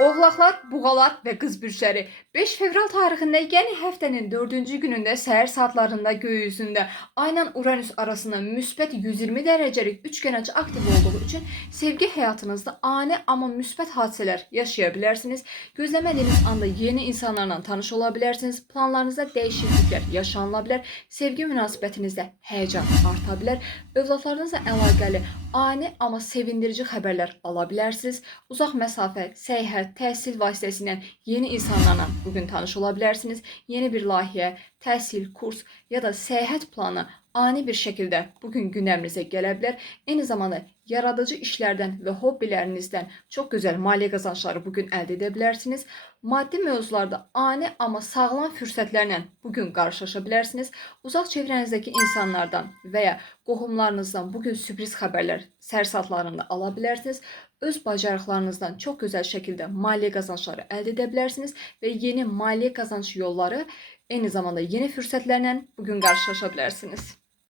Oğlaqlar, buğalar və qız bürcləri 5 fevral tarixində, yəni həftənin 4-cü günündə səhər saatlarında göy üzündə Ayla Uranüs arasında müsbət 120 dərəcəlik üçgənəcə aktiv olduğu üçün sevgi həyatınızda ani amma müsbət hadisələr yaşaya bilərsiniz. Gözləmədiyiniz anda yeni insanlarla tanış ola bilərsiniz. Planlarınızda dəyişikliklər yaşanıla bilər. Sevgi münasibətinizdə həyəcan arta bilər. Övladlarınızla əlaqəli ani amma sevindirici xəbərlər ala bilərsiniz. Uzaq məsafə, səyahət, təhsil vasitəsilə yeni insanlarla bugün tanış ola bilərsiniz. Yeni bir layihə, təhsil, kurs ya da səyahət planı ani bir şəkildə bugün gündəminizə gələ bilər. Eyni zamanda yaradıcı işlərdən və hobbilərinizdən çox gözəl maliyyə qazançları bugün əldə edə bilərsiniz. Maddi mövzularda ani amma sağlam fürsətlərlə bugün qarşılaşa bilərsiniz. Uzaq çevrənizdəki insanlardan və ya qohumlarınızdan bugün sürpriz xəbərlər səhər saatlarında ala bilərsiniz. Öz bacarıqlarınızdan çox gözəl şəkildə maliyyə qazançları əldə edə bilərsiniz və yeni maliyyə qazanç yolları, eyni zamanda yeni fürsətlərlə bugün qarşılaşa bilərsiniz.